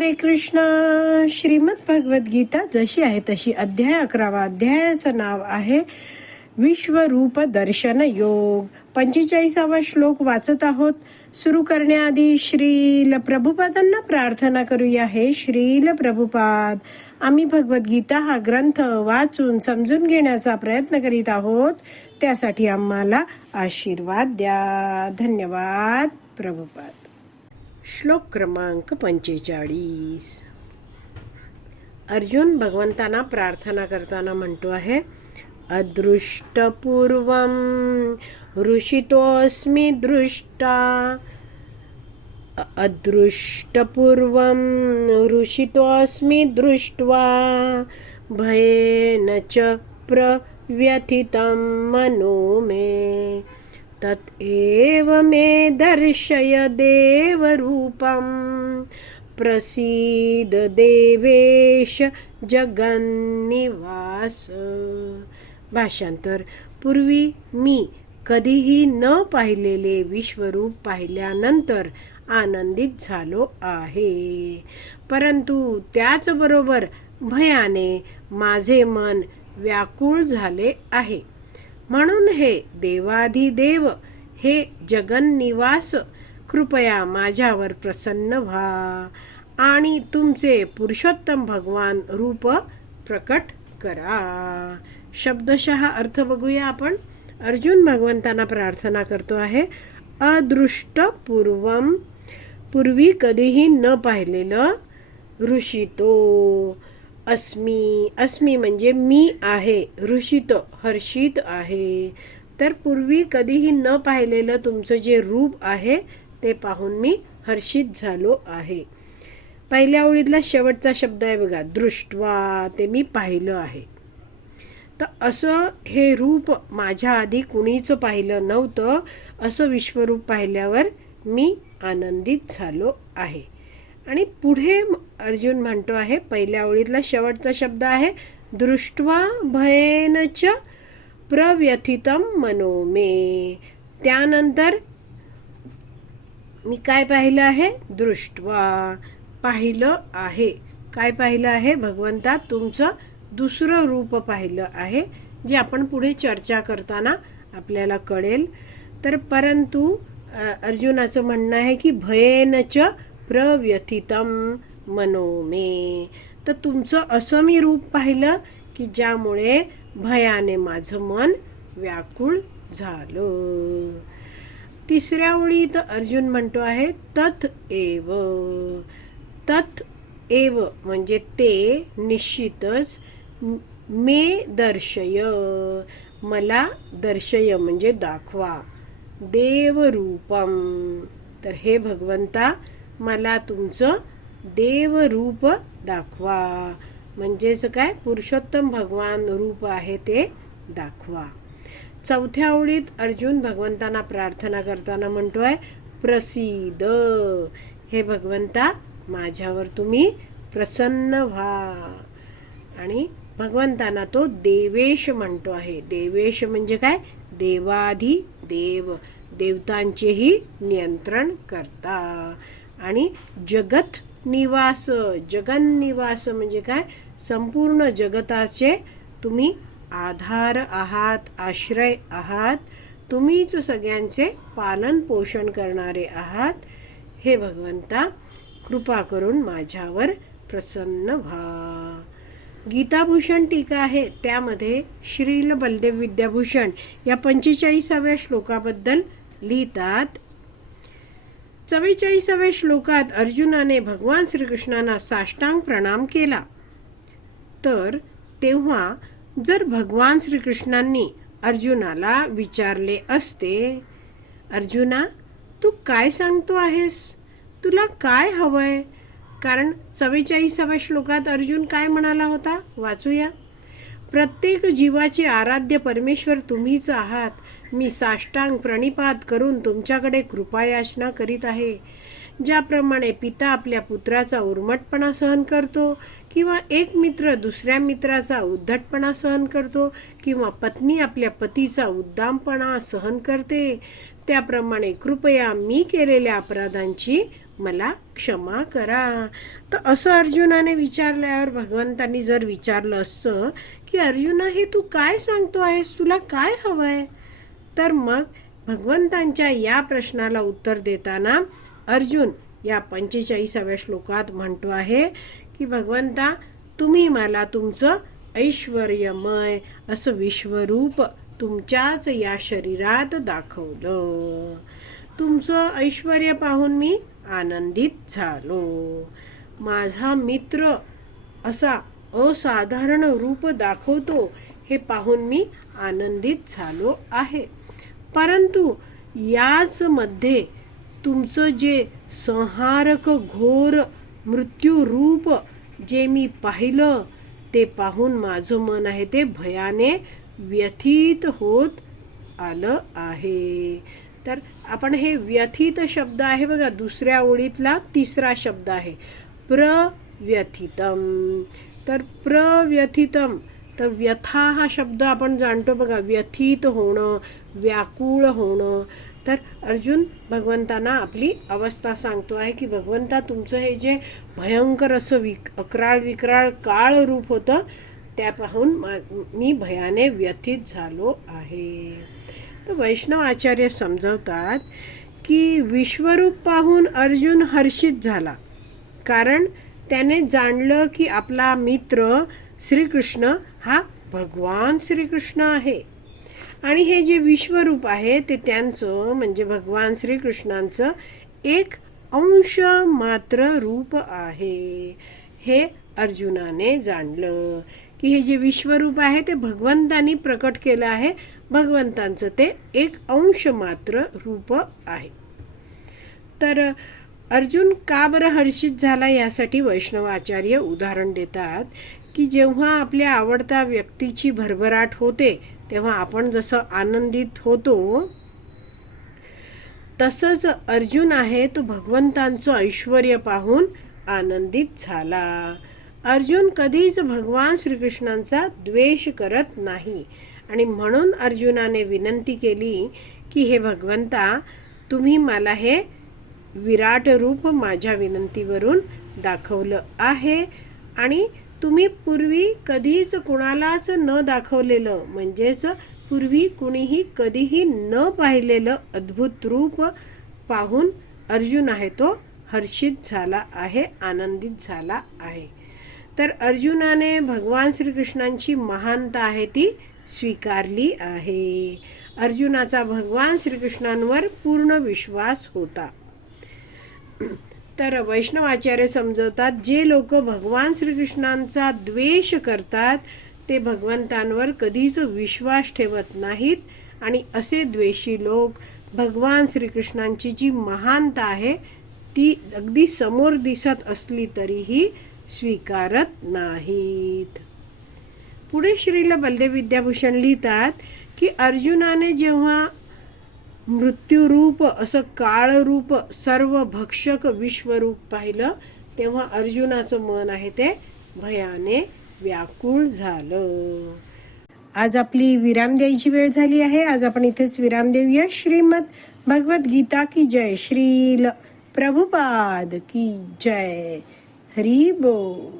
हरे कृष्ण. श्रीमद भगवत गीता जशी आहे तशी अध्याय अकरावा अध्यायाचं नाव आहे विश्वरूप दर्शन योग. पंचेचाळीसावा श्लोक वाचत आहोत. सुरू करण्याआधी श्रील प्रभुपादांना प्रार्थना करूया. हे श्रील प्रभुपाद आम्ही भगवद्गीता हा ग्रंथ वाचून समजून घेण्याचा प्रयत्न करीत आहोत. त्यासाठी आम्हाला आशीर्वाद द्या. धन्यवाद प्रभुपाद. श्लोक क्रमांक पंचेचाळीस. अर्जुन भगवंतांना प्रार्थना करताना म्हणतो आहे अदृष्टपूर्व ऋषितोऽस्मि दृष्टा अदृष्टपूर्वं ऋषितोऽस्मि दृष्ट्वा भयेन च प्रव्यथितं मनो मे। तत् एव मे दर्शय देवरूपं प्रसीद देवेश जगन्निवास। भाषांतर पूर्वी मी कधीही न पाहिलेले विश्वरूप पाहिल्यानंतर आनंदित झालो आहे. परंतु त्याचबरोबर भयाने माझे मन व्याकुळ झाले आहे. म्हणून हे देवाधिदेव हे जगन्निवास कृपया माझ्यावर प्रसन्न व्हा आणि तुमचे पुरुषोत्तम भगवान रूप प्रकट करा. शब्दशः अर्थ बघूया आपण. अर्जुन भगवंतांना प्रार्थना करतो आहे अदृष्टपूर्व पूर्वी कधीही न पाहिलेलं ऋषितो अस्मी अस्मी म्हणजे मी आहे ऋषित हर्षित आहे. तर पूर्वी कधीही न पाहिलेलं तुमचं जे रूप आहे ते पाहून मी हर्षित झालो आहे. पहिल्या ओळीतला शेवटचा शब्द आहे बघा दृष्टवा ते मी पाहिलं आहे. तर असं हे रूप माझ्या आधी कुणीच पाहिलं नव्हतं असं विश्वरूप पाहिल्यावर मी आनंदित झालो आहे. आणि पुढे अर्जुन म्हणतो आहे पहिल्या ओळीतला शेवटचा शब्द आहे दृष्ट्वा भयेनच प्रव्यथितम मनोमे त्यानंतर मी काय पाहिलं आहे? दृष्ट्वा पाहिलं आहे. काय पाहिलं आहे? भगवंता तुमचं दुसरं रूप पाहिलं आहे जे आपण पुढे चर्चा करताना आपल्याला कळेल. तर परंतु अर्जुनाचं म्हणणं आहे की भयेनच प्रव्यथितम मनोमे तर तुमचं असं मी रूप पाहिलं की ज्यामुळे भयाने माझं मन व्याकुळ झालं. तिसऱ्या ओळीत अर्जुन म्हणतो आहे तथ एव. तथ एव म्हणजे ते निश्चितच मे दर्शय. मला दर्शय म्हणजे दाखवा. देवरूपम. तर हे भगवंता मला तुमचं देवरूप दाखवा. म्हणजेच काय? पुरुषोत्तम भगवान रूप आहे ते दाखवा. चौथ्या ओळीत अर्जुन भगवंतांना प्रार्थना करताना म्हणतोय प्रसिद. हे भगवंता माझ्यावर तुम्ही प्रसन्न व्हा. आणि भगवंतांना तो देवेश म्हणतो आहे. देवेश म्हणजे काय? देवाधी देव देवतांचेही नियंत्रण करता. आणि जगत निवास जगन निवास म्हणजे काय? संपूर्ण जगताचे तुम्ही आधार आहात आश्रय आहात तुम्हीच सगळ्यांचे पालन पोषण करणारे आहात. हे भगवंता कृपा करून माझ्यावर प्रसन्न व्हा. गीताभूषण टीका आहे त्यामध्ये श्रील बलदेव विद्याभूषण या पंचेचाळीसाव्या श्लोकाबद्दल लिहितात चव्वेचाळीसाव्या श्लोकात अर्जुनाने भगवान श्रीकृष्णांना साष्टांग प्रणाम केला. तर तेव्हा जर भगवान श्रीकृष्णांनी अर्जुनाला विचारले असते अर्जुना तू काय सांगतो आहेस? तुला काय हवंय? कारण चव्वेचाळीसाव्या श्लोकात अर्जुन काय म्हणाला होता? वाचूया. प्रत्येक जीवाचे आराध्य परमेश्वर तुम्हीच आहात. मी साष्टांग प्रणिपात करून तुमच्याकडे कृपायाचना करीत आहे. ज्याप्रमाणे पिता आपल्या पुत्राचा उर्मटपणा सहन करतो किंवा एक मित्र दुसऱ्या मित्राचा उद्धटपणा सहन करतो किंवा पत्नी आपल्या पतीचा उद्दामपणा सहन करते त्याप्रमाणे कृपया मी केलेल्या अपराधांची मला क्षमा करा. तर असं अर्जुनाने विचारल्यावर भगवंतांनी जर विचारलं असतं की अर्जुना हे तू काय सांगतो आहेस? तुला काय हवं आहे तर मग भगवंतांच्या या प्रश्नाला उत्तर देताना अर्जुन या पंचेचाळीसाव्या श्लोकात म्हणतो आहे की भगवंता तुम्ही मला तुमचं ऐश्वर्यमय असं विश्वरूप तुमच्याच या शरीरात दाखवलं. तुमचं ऐश्वर पाहून मी आनंदित झालो. माझा मित्र असा असाधारण रूप दाखवतो हे पाहून मी आनंदित झालो आहे. परंतु याचमध्ये तुमचं जे संहारक घोर मृत्यू रूप जे मी पाहिलं ते पाहून माझं मन आहे ते भयाने व्यथित होत आलं आहे. तर आपण हे व्यथित शब्द आहे बघा दुसऱ्या ओळीतला तिसरा शब्द आहे. प्रव्यथितम. तर प्रव्यथितम तर व्यथा हा शब्द आपण जाणतो बघा व्यथित होणं व्याकुळ होणं. तर अर्जुन भगवंतांना आपली अवस्था सांगतो आहे की भगवंता तुमचं हे जे भयंकर असं विक अकराळ विक्राळ काळ रूप होतं त्या पाहून मी भयाने व्यथित झालो आहे. तर वैष्णव आचार्य समजवतात की विश्वरूप पाहून अर्जुन हर्षित झाला. कारण त्याने जाणलं की आपला मित्र श्रीकृष्ण हा भगवान श्रीकृष्ण आहे. आणि हे जे विश्वरूप आहे ते त्यांचं म्हणजे भगवान श्रीकृष्णांचं एक अंश मात्र रूप आहे. हे अर्जुनाने जाणलं की हे जे विश्वरूप आहे ते भगवंतांनी प्रकट केलं आहे. भगवंतांचं ते एक अंश मात्र रूप आहे. तर अर्जुन का बरं हर्षित झाला यासाठी वैष्णवाचार्य उदाहरण देतात. की जेव्हा आपल्या आवडत्या व्यक्तीची भरभराट होते तेव्हा आपण जसं आनंदित होतो तसंच अर्जुन आहे तो भगवंतांचं ऐश्वर पाहून आनंदित झाला. अर्जुन कधीच भगवान श्रीकृष्णांचा द्वेष करत नाही. आणि म्हणून अर्जुनाने विनंती केली की हे भगवंता तुम्ही मला हे विराट रूप माझ्या विनंतीवरून दाखवलं आहे आणि तुम्ही पूर्वी कधीच कुणालाच न दाखवलेलं म्हणजेच पूर्वी कुणीही कधीही न पाहिलेलं अद्भुत रूप पाहून अर्जुन आहे तो हर्षित झाला आहे आनंदित झाला आहे. तर अर्जुनाने भगवान श्रीकृष्णांची महानता आहे ती स्वीकारली आहे. अर्जुनाचा भगवान श्रीकृष्णांवर पूर्ण विश्वास होता. तर वैष्णवाचार्य समजवतात जे लोक भगवान श्रीकृष्णांचा द्वेष करतात ते भगवंतांवर कधीच विश्वास ठेवत नाहीत. आणि असे द्वेषी लोक भगवान श्रीकृष्णांची जी महानता आहे ती अगदी समोर दिसत असली तरीही स्वीकारत नाहीत. पुढे श्रीला बलदेव विद्याभूषण लिहितात की अर्जुनाने जेव्हा मृत्यूरूप असं काळरूप सर्व भक्षक विश्वरूप पाहिलं तेव्हा अर्जुनाचं मन आहे ते भयाने व्याकुळ झालं. आज आपली विराम द्यायची वेळ झाली आहे. आज आपण इथेच विराम देऊया. श्रीमद भगवत गीता की जय. श्रील प्रभुपाद की जय. हरी बोल.